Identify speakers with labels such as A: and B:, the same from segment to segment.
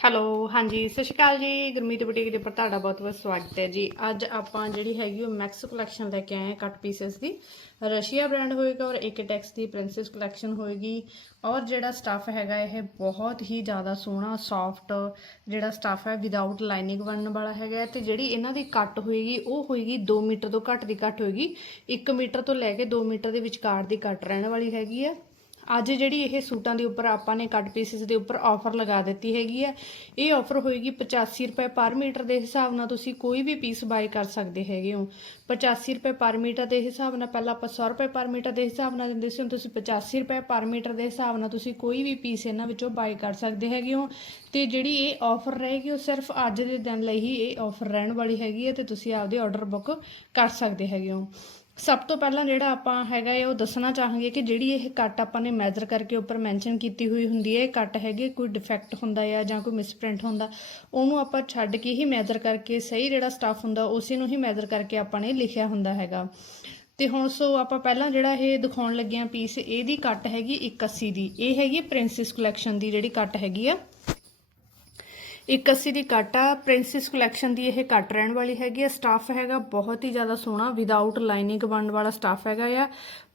A: Hello, ਹਾਂਜੀ, ਸਤਿ ਸ਼੍ਰੀ ਅਕਾਲ ਜੀ, ਗੁਰਮੀਤ ਬੁਟੀਕ ਦੇ ਉੱਪਰ ਤੁਹਾਡਾ ਬਹੁਤ-ਬਹੁਤ ਸਵਾਗਤ ਹੈ ਜੀ। ਅੱਜ ਆਪਾਂ ਜਿਹੜੀ ਹੈਗੀ ਉਹ ਮੈਕਸ ਕਲੈਕਸ਼ਨ ਲੈ ਕੇ ਆਏ ਹਾਂ ਕੱਟ ਪੀਸਸ ਦੀ। ਰਸ਼ੀਆ ਬ੍ਰਾਂਡ ਹੋਏਗਾ ਔਰ ਏਕਟੈਕਸ ਦੀ ਪ੍ਰਿੰਸੈਸ ਕਲੈਕਸ਼ਨ ਹੋਏਗੀ। ਔਰ ਜਿਹੜਾ ਸਟੱਫ ਹੈਗਾ, ਇਹ ਬਹੁਤ ਹੀ ਜ਼ਿਆਦਾ ਸੋਹਣਾ ਸੌਫਟ ਜਿਹੜਾ ਸਟੱਫ ਹੈ ਵਿਦਆਊਟ ਲਾਈਨਿੰਗ ਬਣਨ ਵਾਲਾ ਹੈਗਾ ਤੇ ਜਿਹੜੀ ਇਹਨਾਂ ਦੀ ਕੱਟ ਹੋਏਗੀ, ਉਹ ਹੋਏਗੀ 2 ਮੀਟਰ ਤੋਂ ਘੱਟ ਦੀ ਕੱਟ ਹੋਏਗੀ। 1 ਮੀਟਰ ਤੋਂ ਲੈ ਕੇ 2 ਮੀਟਰ ਦੇ ਵਿਚਕਾਰ ਦੀ ਕੱਟ ਰਹਿਣ ਵਾਲੀ ਹੈਗੀ ਆ ਅੱਜ ਜਿਹੜੀ ਇਹ ਸੂਟਾਂ ਦੇ ਉੱਪਰ ਆਪਾਂ ਨੇ ਕੱਟ ਪੀਸਿਸ ਦੇ ਉੱਪਰ ਆਫਰ ਲਗਾ ਦਿੱਤੀ ਹੈਗੀ ਹੈ, ਇਹ ਆਫਰ ਹੋਏਗੀ 85 ਰੁਪਏ ਪਰ ਮੀਟਰ ਦੇ ਹਿਸਾਬ ਨਾਲ ਤੁਸੀਂ ਕੋਈ ਵੀ ਪੀਸ ਬਾਈ ਕਰ ਸਕਦੇ ਹੈਗੇ ਹੋ। 85 ਰੁਪਏ ਪਰ ਮੀਟਰ ਦੇ ਹਿਸਾਬ ਨਾਲ ਪਹਿਲਾਂ ਆਪਾਂ 100 ਰੁਪਏ ਪਰ ਮੀਟਰ ਦੇ ਹਿਸਾਬ ਨਾਲ ਦਿੰਦੇ ਸੀ, ਹੁਣ ਤੁਸੀਂ 85 ਰੁਪਏ ਪਰ ਮੀਟਰ ਦੇ ਹਿਸਾਬ ਨਾਲ ਤੁਸੀਂ ਕੋਈ ਵੀ ਪੀਸ ਇਹਨਾਂ ਵਿੱਚੋਂ ਬਾਈ ਕਰ ਸਕਦੇ ਹੈਗੇ ਹੋ। ਤੇ ਜਿਹੜੀ ਇਹ ਆਫਰ ਰਹੇਗੀ ਉਹ ਸਿਰਫ ਅੱਜ ਦੇ ਦਿਨ ਲਈ ਹੀ ਇਹ ਆਫਰ ਰਹਿਣ ਵਾਲੀ ਹੈਗੀ ਹੈ ਤੇ ਤੁਸੀਂ ਆਪਦੇ ਆਰਡਰ ਬੁੱਕ ਕਰ ਸਕਦੇ ਹੈਗੇ ਹੋ। ਸਭ ਤੋਂ ਪਹਿਲਾਂ ਜਿਹੜਾ ਆਪਾਂ ਹੈਗਾ ਹੈ ਉਹ ਦੱਸਣਾ ਚਾਹਾਂਗੇ ਕਿ ਜਿਹੜੀ ਇਹ ਕੱਟ ਆਪਾਂ ਨੇ ਮੈਜ਼ਰ ਕਰਕੇ ਉੱਪਰ ਮੈਂਸ਼ਨ ਕੀਤੀ ਹੋਈ ਹੁੰਦੀ ਹੈ, ਇਹ ਕੱਟ ਹੈਗੇ ਕੋਈ ਡਿਫੈਕਟ ਹੁੰਦਾ ਹੈ ਜਾਂ ਕੋਈ ਮਿਸਪ੍ਰਿੰਟ ਹੁੰਦਾ, ਉਹਨੂੰ ਆਪਾਂ ਛੱਡ ਕੇ ਹੀ ਮੈਜ਼ਰ ਕਰਕੇ ਸਹੀ ਜਿਹੜਾ ਸਟੱਫ ਹੁੰਦਾ, ਉਸੇ ਨੂੰ ਹੀ ਮੈਜ਼ਰ ਕਰਕੇ ਆਪਾਂ ਨੇ ਲਿਖਿਆ ਹੁੰਦਾ ਹੈਗਾ। ਤੇ ਹੁਣ ਸੋ ਆਪਾਂ ਪਹਿਲਾਂ ਜਿਹੜਾ ਇਹ ਦਿਖਾਉਣ ਲੱਗੇ ਆ ਪੀਸ ਇਹਦੀ ਕੱਟ ਹੈਗੀ 81 ਦੀ, ਇਹ ਹੈਗੀ ਪ੍ਰਿੰਸੈਸ ਕਲੈਕਸ਼ਨ ਦੀ ਜਿਹੜੀ ਕੱਟ ਹੈਗੀ ਆ। 81 ਦੀ ਕੱਟ ਆ ਪ੍ਰਿੰਸਿਸ ਕਲੈਕਸ਼ਨ ਦੀ ਇਹ ਕੱਟ ਰਹਿਣ ਵਾਲੀ ਹੈਗੀ ਆ। ਸਟਾਫ ਹੈਗਾ, ਬਹੁਤ ਹੀ ਜ਼ਿਆਦਾ ਸੋਹਣਾ ਵਿਦਆਊਟ ਲਾਈਨਿੰਗ ਬਣਨ ਵਾਲਾ ਸਟਾਫ ਹੈਗਾ ਆ।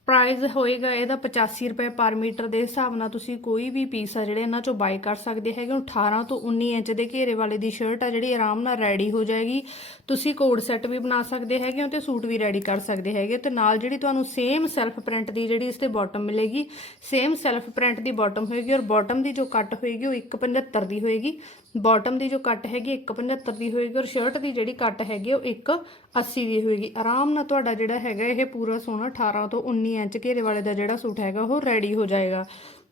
A: ਪ੍ਰਾਈਸ ਹੋਏਗਾ, ਇਹਦਾ 85 ਰੁਪਏ ਪਰ ਮੀਟਰ ਦੇ ਹਿਸਾਬ ਨਾਲ ਤੁਸੀਂ ਕੋਈ ਵੀ ਪੀਸ ਆ ਜਿਹੜੇ ਇਹਨਾਂ ਚੋਂ ਬਾਈ ਕਰ ਸਕਦੇ ਹੈਗੇ ਹੋ। 18 ਤੋਂ 19 ਇੰਚ ਦੇ ਘੇਰੇ ਵਾਲੇ ਦੀ ਸ਼ਰਟ ਆ ਜਿਹੜੀ ਆਰਾਮ ਨਾਲ ਰੈਡੀ ਹੋ ਜਾਏਗੀ। ਤੁਸੀਂ ਕੋਡ ਸੈੱਟ ਵੀ ਬਣਾ ਸਕਦੇ ਹੈਗੇ ਹੋ ਤੇ ਸੂਟ ਵੀ ਰੈਡੀ ਕਰ ਸਕਦੇ ਹੈਗੇ ਤੇ ਨਾਲ ਜਿਹੜੀ ਤੁਹਾਨੂੰ ਸੇਮ ਸੈਲਫ ਪ੍ਰਿੰਟ ਦੀ ਜਿਹੜੀ ਇਸ ਤੇ ਬਾਟਮ ਮਿਲੇਗੀ ਸੇਮ ਸੈਲਫ ਪ੍ਰਿੰਟ ਦੀ ਬਾਟਮ ਹੋਏਗੀ ਔਰ ਬਾਟਮ ਦੀ ਜੋ ਕੱਟ ਹੋਏਗੀ ਉਹ 175 ਦੀ ਹੋਏਗੀ। ਬਾਟਮ ਦੀ ਜੋ ਕੱਟ ਹੈਗੀ 175 ਦੀ ਹੋਏਗੀ ਔਰ ਸ਼ਰਟ ਦੀ ਜਿਹੜੀ ਕੱਟ ਹੈਗੀ ਉਹ 180 ਦੀ ਹੋਏਗੀ। ਆਰਾਮ ਨਾਲ ਤੁਹਾਡਾ ਜਿਹੜਾ ਹੈਗਾ ਇਹ ਪੂਰਾ ਸੋਹਣਾ 18 ਤੋਂ 19 ਇੰਚ ਘੇਰੇ ਵਾਲੇ ਦਾ ਜਿਹੜਾ ਸੂਟ ਹੈਗਾ, ਉਹ ਰੈਡੀ ਹੋ ਜਾਏਗਾ।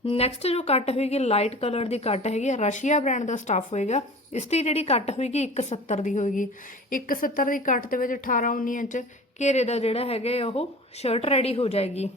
A: ਨੈਕਸਟ ਜੋ ਕੱਟ ਹੋਏਗੀ ਲਾਈਟ ਕਲਰ ਦੀ ਕੱਟ ਹੈਗੀ ਰਸ਼ੀਆ ਬ੍ਰਾਂਡ ਦਾ ਸਟਾਫ ਹੋਏਗਾ। ਇਸ ਦੀ ਜਿਹੜੀ ਕੱਟ ਹੋਏਗੀ 170 ਦੀ ਹੋਏਗੀ। 170 ਦੀ ਕੱਟ ਦੇ ਵਿੱਚ 18 19 ਇੰਚ ਘੇਰੇ ਦਾ ਜਿਹੜਾ ਹੈਗਾ ਉਹ ਸ਼ਰਟ ਰੈਡੀ ਹੋ ਜਾਏਗੀ।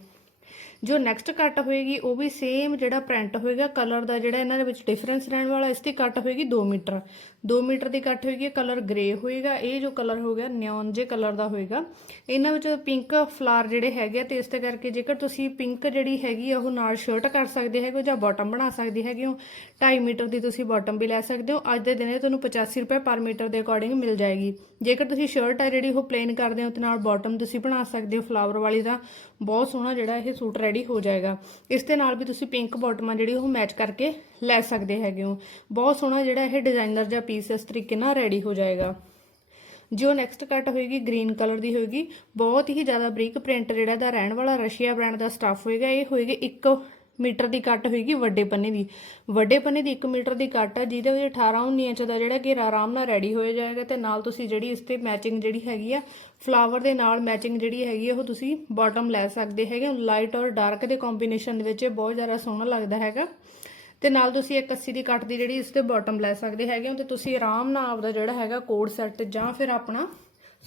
A: ਜੋ ਨੈਕਸਟ ਕੱਟ ਹੋਏਗੀ, ਉਹ ਵੀ ਸੇਮ ਜਿਹੜਾ ਪ੍ਰਿੰਟ ਹੋਏਗਾ ਕਲਰ ਦਾ ਜਿਹੜਾ ਇਹਨਾਂ ਦੇ ਵਿੱਚ ਡਿਫਰੈਂਸ ਰਹਿਣ ਵਾਲਾ, ਇਸ ਦੀ ਕੱਟ ਹੋਏਗੀ 2 ਮੀਟਰ। 2 ਮੀਟਰ ਦੀ ਕੱਟ ਹੋਏਗੀ ਕਲਰ ਗ੍ਰੇ ਹੋਏਗਾ। ਇਹ ਜੋ ਕਲਰ ਹੋ ਗਿਆ ਨਿਓਨ ਜੇ ਕਲਰ ਦਾ ਹੋਏਗਾ, ਇਹਨਾਂ ਵਿੱਚ ਪਿੰਕ ਫਲਾਰ ਜਿਹੜੇ ਹੈਗੇ ਆ, ਤੇ ਇਸ ਤੇ ਕਰਕੇ ਜੇਕਰ ਤੁਸੀਂ ਪਿੰਕ ਜਿਹੜੀ ਹੈਗੀ ਆ, ਉਹ ਨਾਲ ਸ਼ਰਟ ਕਰ ਸਕਦੇ ਹੈਗੇ ਹੋ ਜਾਂ ਬਾਟਮ ਬਣਾ ਸਕਦੇ ਹੈਗੇ ਹੋ 2.5 ਮੀਟਰ ਦੀ ਤੁਸੀਂ ਬਾਟਮ ਵੀ ਲੈ ਸਕਦੇ ਹੋ। ਅੱਜ ਦੇ ਦਿਨੇ ਤੁਹਾਨੂੰ 85 ਰੁਪਏ ਪਰ ਮੀਟਰ ਦੇ ਅਕੋਰਡਿੰਗ ਮਿਲ ਜਾਏਗੀ। ਜੇਕਰ ਤੁਸੀਂ ਸ਼ਰਟ ਆ ਜਿਹੜੀ ਉਹ ਪਲੇਨ ਕਰਦੇ ਹੋ, ਤੇ ਨਾਲ ਬਾਟਮ ਤੁਸੀਂ ਬਣਾ ਸਕਦੇ ਹੋ ਫਲਾਵਰ ਵਾਲੀ ਦਾ। ਬਹੁਤ ਸੋਹਣਾ ਜਿਹੜਾ ਇਹ ਸੂਟ ਰੈਡੀ ਹੋ ਜਾਏਗਾ। ਇਸ ਦੇ ਨਾਲ ਵੀ ਤੁਸੀਂ ਪਿੰਕ ਬਾਟਮਾਂ ਜਿਹੜੀ ਉਹ ਮੈਚ ਕਰਕੇ ਲੈ ਸਕਦੇ ਹੈਗੇ ਹੋ। ਬਹੁਤ ਸੋਹਣਾ ਜਿਹੜਾ ਇਹ ਡਿਜ਼ਾਈਨਰ ਜਾਂ ਪੀਸ ਇਸ ਤਰੀਕੇ ਨਾਲ ਰੈਡੀ ਹੋ ਜਾਏਗਾ। ਜੋ ਨੈਕਸਟ ਕੱਟ ਹੋਏਗੀ ਗ੍ਰੀਨ ਕਲਰ ਦੀ ਹੋਏਗੀ, ਬਹੁਤ ਹੀ ਜ਼ਿਆਦਾ ਬਰੀਕ ਪ੍ਰਿੰਟ ਜਿਹੜਾ ਦਾ ਰਹਿਣ ਵਾਲਾ ਰਸ਼ੀਆ ਬ੍ਰਾਂਡ ਦਾ ਸਟਾਫ ਹੋਏਗਾ। ਇਹ ਹੋਏਗੀ ਇੱਕ ਮੀਟਰ ਦੀ ਕੱਟ ਹੋਏਗੀ ਵੱਡੇ ਪੰਨੇ ਦੀ। ਵੱਡੇ ਪੰਨੇ ਦੀ 1 ਮੀਟਰ ਦੀ ਕੱਟ ਆ, ਜਿਹਦੇ ਵਿੱਚ 18 19 ਇੰਚ ਦਾ ਜਿਹੜਾ ਘੇਰਾ ਆਰਾਮ ਨਾਲ ਰੈਡੀ ਹੋ ਜਾਏਗਾ ਤੇ ਨਾਲ ਤੁਸੀਂ ਜਿਹੜੀ ਇਸ ਤੇ ਮੈਚਿੰਗ ਜਿਹੜੀ ਹੈਗੀ ਆ ਫਲਾਵਰ ਦੇ ਨਾਲ ਮੈਚਿੰਗ ਜਿਹੜੀ ਹੈਗੀ ਆ, ਉਹ ਤੁਸੀਂ ਬਾਟਮ ਲੈ ਸਕਦੇ ਹੈਗੇ ਲਾਈਟ ਔਰ ਡਾਰਕ ਦੇ ਕੰਬੀਨੇਸ਼ਨ ਦੇ ਵਿੱਚ ਬਹੁਤ ਜ਼ਿਆਦਾ ਸੋਹਣਾ ਲੱਗਦਾ ਹੈਗਾ। ਤੇ ਨਾਲ ਤੁਸੀਂ ਇੱਕ 80 ਦੀ ਕੱਟ ਦੀ ਜਿਹੜੀ ਇਸ ਤੇ ਬਾਟਮ ਲੈ ਸਕਦੇ ਹੈਗੇ ਹੋ ਤੇ ਤੁਸੀਂ ਆਰਾਮ ਨਾਲ ਆਪਦਾ ਜਿਹੜਾ ਹੈਗਾ ਕੋਡ ਸੈੱਟ ਜਾਂ ਫਿਰ ਆਪਣਾ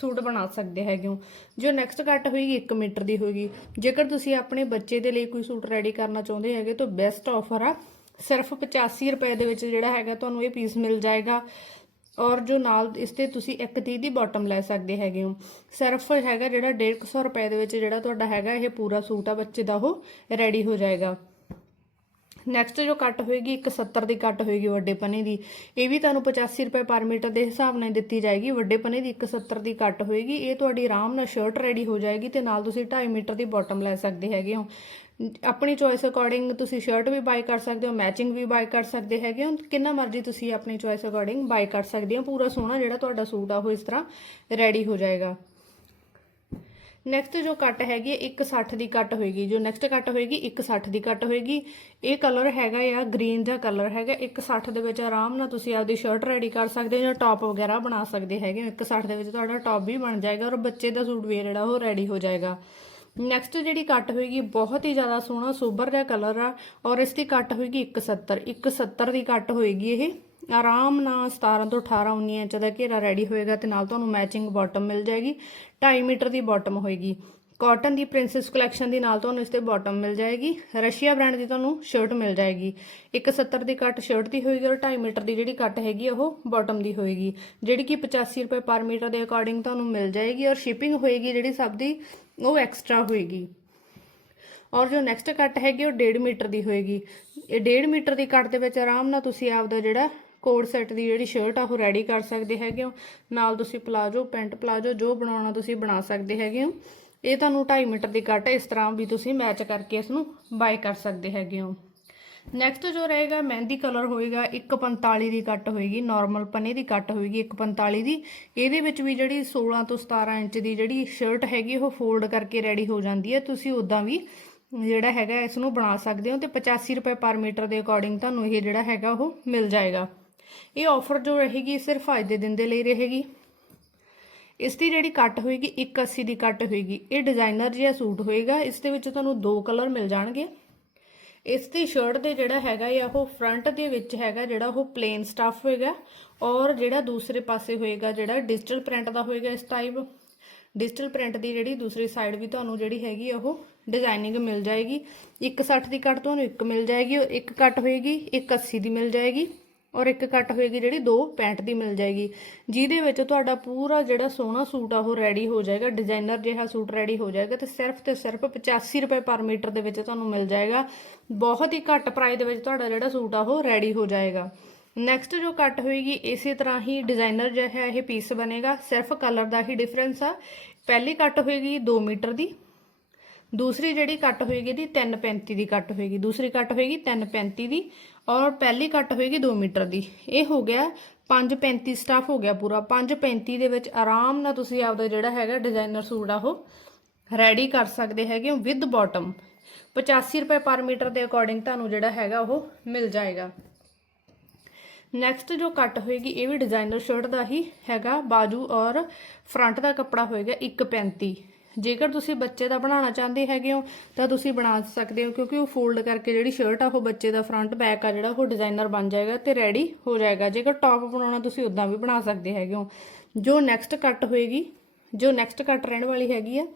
A: ਸੂਟ ਬਣਾ ਸਕਦੇ ਹੈਗੇ ਹੋ। ਜੋ ਨੈਕਸਟ ਕੱਟ ਹੋਏਗੀ 1 ਮੀਟਰ ਦੀ ਹੋਏਗੀ। ਜੇਕਰ ਤੁਸੀਂ ਆਪਣੇ ਬੱਚੇ ਦੇ ਲਈ ਕੋਈ ਸੂਟ ਰੈਡੀ ਕਰਨਾ ਚਾਹੁੰਦੇ ਹੈਗੇ, ਤਾਂ ਬੈਸਟ ਆਫਰ ਆ। ਸਿਰਫ 85 ਰੁਪਏ ਦੇ ਵਿੱਚ ਜਿਹੜਾ ਹੈਗਾ, ਤੁਹਾਨੂੰ ਇਹ ਪੀਸ ਮਿਲ ਜਾਏਗਾ। ਔਰ ਜੋ ਨਾਲ ਇਸ ਤੇ ਤੁਸੀਂ 130 ਦੀ ਬਾਟਮ ਲੈ ਸਕਦੇ ਹੈਗੇ ਹੋ। ਸਿਰਫ ਹੈਗਾ ਜਿਹੜਾ 150 ਰੁਪਏ ਦੇ ਵਿੱਚ ਜਿਹੜਾ ਤੁਹਾਡਾ ਹੈਗਾ, ਇਹ ਪੂਰਾ ਸੂਟ ਆ ਬੱਚੇ ਦਾ, ਉਹ ਰੈਡੀ ਹੋ ਜਾਏਗਾ। ਨੈਕਸਟ ਜੋ ਕੱਟ ਹੋਏਗੀ 170 ਦੀ ਕੱਟ ਹੋਏਗੀ ਵੱਡੇ ਪਨੇ ਦੀ। ਇਹ ਵੀ ਤੁਹਾਨੂੰ 85 ਰੁਪਏ ਪਰ ਮੀਟਰ ਦੇ ਹਿਸਾਬ ਨਾਲ ਦਿੱਤੀ ਜਾਏਗੀ। ਵੱਡੇ ਪਨੇ ਦੀ 170 ਦੀ ਕੱਟ ਹੋਏਗੀ। ਇਹ ਤੁਹਾਡੀ ਆਰਾਮ ਨਾਲ ਸ਼ਰਟ ਰੈਡੀ ਹੋ ਜਾਏਗੀ ਤੇ ਨਾਲ ਤੁਸੀਂ 2.5 ਮੀਟਰ ਦੀ ਬਾਟਮ ਲੈ ਸਕਦੇ ਹੈਗੇ ਹੋ। ਆਪਣੀ ਚੋਇਸ ਅਕੋਰਡਿੰਗ ਤੁਸੀਂ ਸ਼ਰਟ ਵੀ ਬਾਈ ਕਰ ਸਕਦੇ ਹੋ ਮੈਚਿੰਗ ਵੀ ਬਾਈ ਕਰ ਸਕਦੇ ਹੈਗੇ ਹੋ। ਕਿੰਨਾ ਮਰਜ਼ੀ ਤੁਸੀਂ ਆਪਣੀ ਚੋਇਸ ਅਕੋਰਡਿੰਗ ਬਾਈ ਕਰ ਸਕਦੇ ਹੋ। ਪੂਰਾ ਸੋਹਣਾ ਜਿਹੜਾ ਤੁਹਾਡਾ ਸੂਟ ਆ, ਉਹ ਇਸ ਤਰ੍ਹਾਂ ਰੈਡੀ ਹੋ ਜਾਏਗਾ। ਨੈਕਸਟ ਜੋ ਕੱਟ ਹੈਗੀ 160 ਦੀ ਕੱਟ ਹੋਏਗੀ। ਜੋ ਨੈਕਸਟ ਕੱਟ ਹੋਏਗੀ 160 ਦੀ ਕੱਟ ਹੋਏਗੀ। ਇਹ ਕਲਰ ਹੈਗਾ ਆ ਗ੍ਰੀਨ ਦਾ ਕਲਰ ਹੈਗਾ। 160 ਦੇ ਵਿੱਚ ਆਰਾਮ ਨਾਲ ਤੁਸੀਂ ਆਪਦੀ ਸ਼ਰਟ ਰੈਡੀ ਕਰ ਸਕਦੇ ਹੋ ਜਾਂ ਟੌਪ ਵਗੈਰਾ ਬਣਾ ਸਕਦੇ ਹੈਗੇ 160 ਦੇ ਵਿੱਚ ਤੁਹਾਡਾ ਟੌਪ ਵੀ ਬਣ ਜਾਏਗਾ ਔਰ ਬੱਚੇ ਦਾ ਸੂਟ ਵੀ ਜਿਹੜਾ ਉਹ ਰੈਡੀ ਹੋ ਜਾਏਗਾ। ਨੈਕਸਟ ਜਿਹੜੀ ਕੱਟ ਹੋਏਗੀ, ਬਹੁਤ ਹੀ ਜ਼ਿਆਦਾ ਸੋਹਣਾ ਸੋਬਰ ਦਾ ਕਲਰ ਆ ਔਰ ਇਸ ਦੀ ਕੱਟ ਹੋਏਗੀ 170 170 ਦੀ ਕੱਟ ਹੋਏਗੀ ਇਹ। ਆਰਾਮ ਨਾਲ 17 ਤੋਂ 18 19 ਇੰਚ ਦਾ ਘੇਰਾ ਰੈਡੀ ਹੋਏਗਾ ਤੇ ਨਾਲ ਤੁਹਾਨੂੰ ਮੈਚਿੰਗ ਬਾਟਮ ਮਿਲ ਜਾਏਗੀ 2.5 ਮੀਟਰ ਦੀ ਬਾਟਮ ਹੋਏਗੀ। ਕਾਟਨ ਦੀ ਪ੍ਰਿੰਸੈਸ ਕਲੈਕਸ਼ਨ ਦੀ ਨਾਲ ਤੁਹਾਨੂੰ ਇਸ ਤੇ ਬਾਟਮ ਮਿਲ ਜਾਏਗੀ। ਰਸ਼ੀਆ ਬ੍ਰਾਂਡ ਦੀ ਤੁਹਾਨੂੰ ਸ਼ਰਟ ਮਿਲ ਜਾਏਗੀ। 170 ਦੀ ਕੱਟ ਸ਼ਰਟ ਦੀ ਹੋਏਗੀ ਔਰ 2.5 ਮੀਟਰ ਦੀ ਜਿਹੜੀ ਕੱਟ ਹੈਗੀ ਉਹ ਬਾਟਮ ਦੀ ਹੋਏਗੀ। ਜਿਹੜੀ ਕਿ 85 ਰੁਪਏ ਪਰ ਮੀਟਰ ਦੇ ਅਕੋਰਡਿੰਗ ਤੁਹਾਨੂੰ ਮਿਲ ਜਾਏਗੀ ਔਰ ਸ਼ਿਪਿੰਗ ਹੋਏਗੀ ਜਿਹੜੀ ਸਭ ਦੀ, ਉਹ ਐਕਸਟਰਾ ਹੋਏਗੀ। ਔਰ ਜੋ ਨੈਕਸਟ ਕੱਟ ਹੈਗੀ, ਉਹ 1.5 ਮੀਟਰ ਦੀ ਹੋਏਗੀ। ਇਹ 1.5 ਮੀਟਰ ਦੀ ਕੱਟ ਦੇ ਵਿੱਚ ਆਰਾਮ ਨਾਲ ਤੁਸੀਂ ਆਪਦਾ ਜਿਹੜਾ ਕੋਡ ਸੈੱਟ ਦੀ ਜਿਹੜੀ ਸ਼ਰਟ ਆ, ਉਹ ਰੈਡੀ ਕਰ ਸਕਦੇ ਹੈਗੇ ਹੋ। ਨਾਲ ਤੁਸੀਂ ਪਲਾਜੋ, ਪੈਂਟ ਪਲਾਜੋ, ਜੋ ਬਣਾਉਣਾ ਤੁਸੀਂ ਬਣਾ ਸਕਦੇ ਹੈਗੇ ਹੋ। ਇਹ ਤੁਹਾਨੂੰ 2.5 ਮੀਟਰ ਦੀ ਕੱਟ ਇਸ ਤਰ੍ਹਾਂ ਵੀ ਤੁਸੀਂ ਮੈਚ ਕਰਕੇ ਇਸ ਨੂੰ ਬਾਈ ਕਰ ਸਕਦੇ ਹੈਗੇ ਹੋ। ਨੈਕਸਟ ਜੋ ਰਹੇਗਾ, ਮਹਿੰਦੀ ਕਲਰ ਹੋਏਗਾ 145 ਦੀ ਕੱਟ ਹੋਏਗੀ ਨਾਰਮਲ ਪਨੇ ਦੀ ਕੱਟ ਹੋਏਗੀ 145 ਦੀ। ਇਹਦੇ ਵਿੱਚ ਵੀ ਜਿਹੜੀ 16 ਤੋਂ 17 ਇੰਚ ਦੀ ਜਿਹੜੀ ਸ਼ਰਟ ਹੈਗੀ, ਉਹ ਫੋਲਡ ਕਰਕੇ ਰੈਡੀ ਹੋ ਜਾਂਦੀ ਹੈ। ਤੁਸੀਂ ਉਦਾਂ ਵੀ ਜਿਹੜਾ ਹੈਗਾ ਇਸ ਨੂੰ ਬਣਾ ਸਕਦੇ ਹੋ ਤੇ 85 ਰੁਪਏ ਪਰ ਮੀਟਰ ਦੇ ਅਕੋਰਡਿੰਗ ਤੁਹਾਨੂੰ ਇਹ ਜਿਹੜਾ ਹੈਗਾ, ਉਹ ਮਿਲ ਜਾਏਗਾ। ਇਹ ਆਫਰ ਜੋ ਰਹੇਗੀ ਸਿਰਫ ਅੱਜ ਦੇ ਦਿਨ ਦੇ ਲਈ ਰਹੇਗੀ। ਇਸ ਦੀ ਜਿਹੜੀ ਕੱਟ ਹੋਏਗੀ 180 ਦੀ ਕੱਟ ਹੋਏਗੀ। ਇਹ ਡਿਜ਼ਾਈਨਰ ਜਿਹਾ ਸੂਟ ਹੋਏਗਾ, ਇਸ ਦੇ ਵਿੱਚ ਤੁਹਾਨੂੰ ਦੋ ਕਲਰ ਮਿਲ ਜਾਣਗੇ। ਇਸ ਦੀ ਸ਼ਰਟ ਦੇ ਜਿਹੜਾ ਹੈਗਾ ਆ, ਉਹ ਫਰੰਟ ਦੇ ਵਿੱਚ ਹੈਗਾ, ਜਿਹੜਾ ਉਹ ਪਲੇਨ ਸਟੱਫ ਹੋਏਗਾ। ਔਰ ਜਿਹੜਾ ਦੂਸਰੇ ਪਾਸੇ ਹੋਏਗਾ, ਜਿਹੜਾ ਡਿਜੀਟਲ ਪ੍ਰਿੰਟ ਦਾ ਹੋਏਗਾ ਇਸ ਟਾਈਪ ਡਿਜੀਟਲ ਪ੍ਰਿੰਟ ਦੀ ਜਿਹੜੀ ਦੂਸਰੀ ਸਾਈਡ ਵੀ ਤੁਹਾਨੂੰ ਜਿਹੜੀ ਹੈਗੀ ਉਹ ਡਿਜ਼ਾਈਨਿੰਗ ਮਿਲ ਜਾਏਗੀ। 160 ਦੀ ਕੱਟ ਤੁਹਾਨੂੰ ਇੱਕ ਮਿਲ ਜਾਏਗੀ ਔਰ ਇੱਕ ਕੱਟ ਹੋਏਗੀ 180 ਦੀ ਮਿਲ ਜਾਏਗੀ। ਔਰ ਇੱਕ ਕੱਟ ਹੋਏਗੀ ਜਿਹੜੀ 265 ਦੀ ਮਿਲ ਜਾਏਗੀ। ਜਿਹਦੇ ਵਿੱਚ ਤੁਹਾਡਾ ਪੂਰਾ ਜਿਹੜਾ ਸੋਹਣਾ ਸੂਟ ਆ, ਉਹ ਰੈਡੀ ਹੋ ਜਾਏਗਾ। ਡਿਜ਼ਾਈਨਰ ਜਿਹਾ ਸੂਟ ਰੈਡੀ ਹੋ ਜਾਏਗਾ ਤੇ ਸਿਰਫ ਤੇ ਸਿਰਫ 85 ਰੁਪਏ ਪਰ ਮੀਟਰ ਦੇ ਵਿੱਚ ਤੁਹਾਨੂੰ ਮਿਲ ਜਾਏਗਾ। ਬਹੁਤ ਹੀ ਘੱਟ ਪ੍ਰਾਈਸ ਦੇ ਵਿੱਚ ਤੁਹਾਡਾ ਜਿਹੜਾ ਸੂਟ ਆ, ਉਹ ਰੈਡੀ ਹੋ ਜਾਏਗਾ। ਨੈਕਸਟ ਜੋ ਕੱਟ ਹੋਏਗੀ, ਇਸੇ ਤਰ੍ਹਾਂ ਹੀ ਡਿਜ਼ਾਈਨਰ ਜਿਹਾ ਇਹ ਪੀਸ ਬਣੇਗਾ। ਸਿਰਫ ਕਲਰ ਦਾ ਹੀ ਡਿਫਰੈਂਸ ਆ। ਪਹਿਲੀ ਕੱਟ ਹੋਏਗੀ 2 ਮੀਟਰ ਦੀ। ਦੂਸਰੀ ਜਿਹੜੀ ਕੱਟ ਹੋਏਗੀ ਦੀ 335 ਦੀ ਕੱਟ ਹੋਏਗੀ। ਦੂਸਰੀ ਕੱਟ ਹੋਏਗੀ 335 ਦੀ। ਔਰ ਪਹਿਲੀ ਕੱਟ ਹੋਏਗੀ 2 ਮੀਟਰ ਦੀ। ਇਹ ਹੋ ਗਿਆ 535 ਸਟਾਫ ਹੋ ਗਿਆ ਪੂਰਾ। 535 ਦੇ ਵਿੱਚ ਆਰਾਮ ਨਾਲ ਤੁਸੀਂ ਆਪਦਾ ਜਿਹੜਾ ਹੈਗਾ ਡਿਜ਼ਾਈਨਰ ਸੂਟ ਆ ਉਹ ਰੈਡੀ ਕਰ ਸਕਦੇ ਹੈਗੇ ਹੋ ਵਿਦ ਬਾਟਮ 85 ਰੁਪਏ ਪਰ ਮੀਟਰ ਦੇ ਅਕੋਰਡਿੰਗ ਤੁਹਾਨੂੰ ਜਿਹੜਾ ਹੈਗਾ ਉਹ ਮਿਲ ਜਾਏਗਾ। ਨੈਕਸਟ ਜੋ ਕੱਟ ਹੋਏਗੀ ਇਹ ਵੀ ਡਿਜ਼ਾਈਨਰ ਸ਼ਰਟ ਦਾ ਹੀ ਹੈਗਾ। ਬਾਜੂ ਔਰ ਫਰੰਟ ਦਾ ਕੱਪੜਾ ਹੋਏਗਾ 135 ਜੇਕਰ ਤੁਸੀਂ ਬੱਚੇ ਦਾ ਬਣਾਉਣਾ ਚਾਹੁੰਦੇ ਹੈਗੇ ਹੋ, ਤਾਂ ਤੁਸੀਂ ਬਣਾ ਸਕਦੇ ਹੋ, ਕਿਉਂਕਿ ਉਹ ਫੋਲਡ ਕਰਕੇ ਜਿਹੜੀ ਸ਼ਰਟ ਆ, ਉਹ ਬੱਚੇ ਦਾ ਫਰੰਟ ਬੈਕ ਆ, ਜਿਹੜਾ ਉਹ ਡਿਜ਼ਾਈਨਰ ਬਣ ਜਾਏਗਾ ਤੇ ਰੈਡੀ ਹੋ ਜਾਏਗਾ। ਜੇਕਰ ਟੌਪ ਬਣਾਉਣਾ, ਤੁਸੀਂ ਉਦਾਂ ਵੀ ਬਣਾ ਸਕਦੇ ਹੈਗੇ ਹੋ। ਜੋ ਨੈਕਸਟ ਕੱਟ ਹੋਏਗੀ, ਜੋ ਨੈਕਸਟ ਕੱਟ ਰਹਿਣ ਵਾਲੀ ਹੈਗੀ ਆ,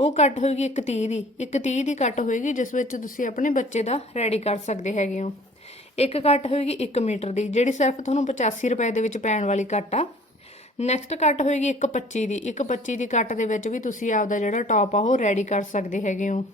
A: ਉਹ ਕੱਟ ਹੋਏਗੀ 130 ਦੀ। 130 ਦੀ ਕੱਟ ਹੋਏਗੀ, ਜਿਸ ਵਿੱਚ ਤੁਸੀਂ ਆਪਣੇ ਬੱਚੇ ਦਾ ਰੈਡੀ ਕਰ ਸਕਦੇ ਹੈਗੇ ਹੋ। ਇੱਕ ਕੱਟ ਹੋਏਗੀ 1 ਮੀਟਰ ਦੀ, ਜਿਹੜੀ ਸਿਰਫ ਤੁਹਾਨੂੰ 85 ਰੁਪਏ ਦੇ ਵਿੱਚ ਪੈਣ ਵਾਲੀ ਕੱਟ ਆ। ਨੈਕਸਟ ਕੱਟ ਹੋਏਗੀ 125 ਦੀ। 125 ਦੀ ਕੱਟ ਦੇ ਵਿੱਚ ਵੀ ਤੁਸੀਂ ਆਪਦਾ ਜਿਹੜਾ ਟੌਪ ਆ ਉਹ ਰੈਡੀ ਕਰ ਸਕਦੇ ਹੈਗੇ ਹੋ।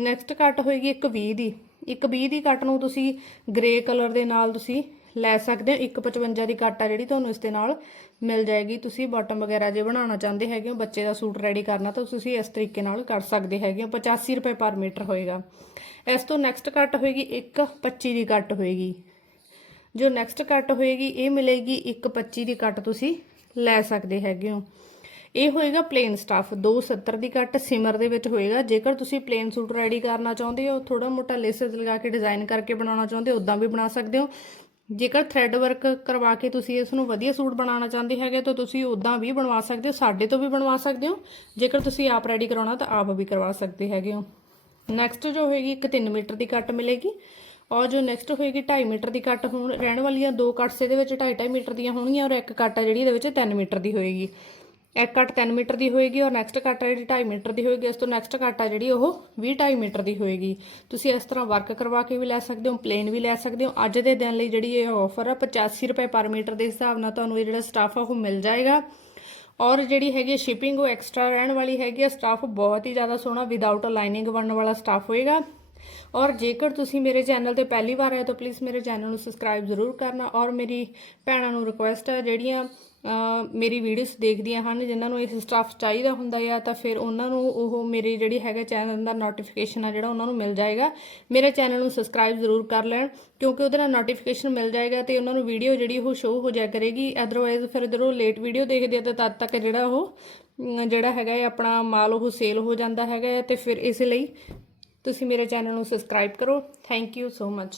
A: ਨੈਕਸਟ ਕੱਟ ਹੋਏਗੀ 120 ਦੀ। 120 ਦੀ ਕੱਟ ਨੂੰ ਤੁਸੀਂ ਗ੍ਰੇ ਕਲਰ ਦੇ ਨਾਲ ਤੁਸੀਂ ਲੈ ਸਕਦੇ ਹੋ। 155 ਦੀ ਕੱਟ ਆ ਜਿਹੜੀ ਤੁਹਾਨੂੰ ਇਸ ਦੇ ਨਾਲ ਮਿਲ ਜਾਏਗੀ। ਤੁਸੀਂ ਬਾਟਮ ਵਗੈਰਾ ਜੇ ਬਣਾਉਣਾ ਚਾਹੁੰਦੇ ਹੈਗੇ ਹੋ, ਬੱਚੇ ਦਾ ਸੂਟ ਰੈਡੀ ਕਰਨਾ, ਤਾਂ ਤੁਸੀਂ ਇਸ ਤਰੀਕੇ ਨਾਲ ਕਰ ਸਕਦੇ ਹੈਗੇ ਹੋ। 85 ਰੁਪਏ ਪਰ ਮੀਟਰ ਹੋਏਗਾ। ਇਸ ਤੋਂ ਨੈਕਸਟ ਕੱਟ ਹੋਏਗੀ 125 ਦੀ ਕੱਟ ਹੋਏਗੀ। ਜੋ ਨੈਕਸਟ ਕੱਟ ਹੋਏਗੀ, ਇਹ ਮਿਲੇਗੀ 125 ਦੀ ਕੱਟ ਤੁਸੀਂ ਲੈ ਸਕਦੇ ਹੈਗੇ ਹੋ। ਇਹ ਹੋਏਗਾ ਪਲੇਨ ਸਟਾਫ 270 ਦੀ ਕੱਟ ਸਿਮਰ ਦੇ ਵਿੱਚ ਹੋਏਗਾ। ਜੇਕਰ ਤੁਸੀਂ ਪਲੇਨ ਸੂਟ ਰੈਡੀ ਕਰਨਾ ਚਾਹੁੰਦੇ ਹੋ ਥੋੜਾ ਮੋਟਾ ਲੇਸਸ ਲਗਾ ਕੇ ਡਿਜ਼ਾਈਨ ਕਰਕੇ ਬਣਾਉਣਾ ਚਾਹੁੰਦੇ ਹੋ ਉਦਾਂ ਵੀ ਬਣਾ ਸਕਦੇ ਹੋ। ਜੇਕਰ ਥ੍ਰੈਡ ਵਰਕ ਕਰਵਾ ਕੇ ਤੁਸੀਂ ਇਸ ਨੂੰ ਵਧੀਆ ਸੂਟ ਬਣਾਉਣਾ ਚਾਹੁੰਦੇ ਹੈਗੇ, ਤਾਂ ਤੁਸੀਂ ਉਦਾਂ ਵੀ ਬਣਵਾ ਸਕਦੇ ਹੋ, ਸਾਡੇ ਤੋਂ ਵੀ ਬਣਵਾ ਸਕਦੇ ਹੋ। ਜੇਕਰ ਤੁਸੀਂ ਆਪ ਰੈਡੀ ਕਰਾਉਣਾ, ਤਾਂ ਆਪ ਵੀ ਕਰਵਾ ਸਕਦੇ ਹੈਗੇ ਹੋ। ਨੈਕਸਟ ਜੋ ਹੋਏਗੀ, ਇੱਕ 3 ਮੀਟਰ ਦੀ ਕੱਟ ਮਿਲੇਗੀ। ਔਰ ਜੋ ਨੈਕਸਟ ਹੋਏਗੀ 2.5 ਮੀਟਰ ਦੀ ਕੱਟ ਹੋਣ, ਰਹਿਣ ਵਾਲੀਆਂ ਦੋ ਕੱਟਸ ਇਹਦੇ ਵਿੱਚ 2.5 ਮੀਟਰ ਦੀਆਂ ਹੋਣਗੀਆਂ ਔਰ ਇੱਕ ਕੱਟ ਆ ਜਿਹੜੀ ਇਹਦੇ ਵਿੱਚ 3 ਮੀਟਰ ਦੀ ਹੋਏਗੀ। ਇੱਕ ਕੱਟ 3 ਮੀਟਰ ਦੀ ਹੋਏਗੀ ਔਰ ਨੈਕਸਟ ਕੱਟ ਆ ਜਿਹੜੀ 2.5 ਮੀਟਰ ਦੀ ਹੋਏਗੀ ਇਸ ਤੋਂ ਨੈਕਸਟ ਕੱਟ ਆ ਜਿਹੜੀ ਉਹ 20 2.5 ਮੀਟਰ ਦੀ ਹੋਏਗੀ। ਤੁਸੀਂ ਇਸ ਤਰ੍ਹਾਂ ਵਰਕ ਕਰਵਾ ਕੇ ਵੀ ਲੈ ਸਕਦੇ ਹੋ ਪਲੇਨ ਵੀ ਲੈ ਸਕਦੇ ਹੋ। ਅੱਜ ਦੇ ਦਿਨ ਲਈ ਜਿਹੜੀ ਇਹ ਆਫਰ ਆ 85 ਰੁਪਏ ਪਰ ਮੀਟਰ ਦੇ ਹਿਸਾਬ ਨਾਲ ਤੁਹਾਨੂੰ ਇਹ ਜਿਹੜਾ ਸਟਾਫ ਆ ਉਹ ਮਿਲ ਜਾਏਗਾ। ਔਰ ਜਿਹੜੀ ਹੈਗੀ ਸ਼ਿਪਿੰਗ ਉਹ ਐਕਸਟਰਾ ਰਹਿਣ ਵਾਲੀ ਹੈਗੀ ਆ। ਸਟਾਫ ਬਹੁਤ ਹੀ ਜ਼ਿਆਦਾ ਸੋਹਣਾ ਵਿਦਆਊਟ ਲਾਈਨਿੰਗ ਬਣਨ ਵਾਲਾ ਸਟਾਫ ਹੋਏਗਾ। ਔਰ ਜੇਕਰ ਤੁਸੀਂ ਮੇਰੇ ਚੈਨਲ ਤੇ ਪਹਿਲੀ ਵਾਰ ਆਏ ਤਾਂ ਪਲੀਜ਼ ਮੇਰੇ ਚੈਨਲ ਨੂੰ ਸਬਸਕ੍ਰਾਈਬ ਜ਼ਰੂਰ ਕਰਨਾ ਔਰ ਮੇਰੀ ਭੈਣਾਂ ਨੂੰ ਰਿਕੁਐਸਟ ਹੈ ਜਿਹੜੀਆਂ ਮੇਰੀ ਵੀਡੀਓਜ਼ ਦੇਖਦੀਆਂ ਹਨ, ਜਿਨ੍ਹਾਂ ਨੂੰ ਇਸ ਸਟਾਫ ਚਾਹੀਦਾ ਹੁੰਦਾ ਆ, ਤਾਂ ਫਿਰ ਉਹਨਾਂ ਨੂੰ ਉਹ ਮੇਰੀ ਜਿਹੜੀ ਹੈਗਾ ਚੈਨਲ ਦਾ ਨੋਟੀਫਿਕੇਸ਼ਨ ਆ ਜਿਹੜਾ ਉਹਨਾਂ ਨੂੰ ਮਿਲ ਜਾਏਗਾ। ਮੇਰੇ ਚੈਨਲ ਨੂੰ ਸਬਸਕ੍ਰਾਈਬ ਜ਼ਰੂਰ ਕਰ ਲੈਣ, ਕਿਉਂਕਿ ਉਹਦੇ ਨਾਲ ਨੋਟੀਫਿਕੇਸ਼ਨ ਮਿਲ ਜਾਏਗਾ ਤੇ ਉਹਨਾਂ ਨੂੰ ਵੀਡੀਓ ਜਿਹੜੀ ਉਹ ਸ਼ੋਅ ਹੋ ਜਾਇਆ ਕਰੇਗੀ। ਅਦਰਵਾਈਜ਼ ਫਿਰ ਜਦੋਂ ਲੇਟ ਵੀਡੀਓ ਦੇਖਦੇ ਆ ਤਾਂ ਤਦ ਤੱਕ ਜਿਹੜਾ ਉਹ ਜਿਹੜਾ ਹੈਗਾ ਹੈ ਆਪਣਾ ਮਾਲ ਉਹ ਸੇਲ ਹੋ ਜਾਂਦਾ ਹੈਗਾ ਹੈ ਤੇ ਫਿਰ ਇਸ ਲਈ ਤੁਸੀਂ ਮੇਰੇ ਚੈਨਲ ਨੂੰ ਸਬਸਕ੍ਰਾਈਬ ਕਰੋ। Thank you so much.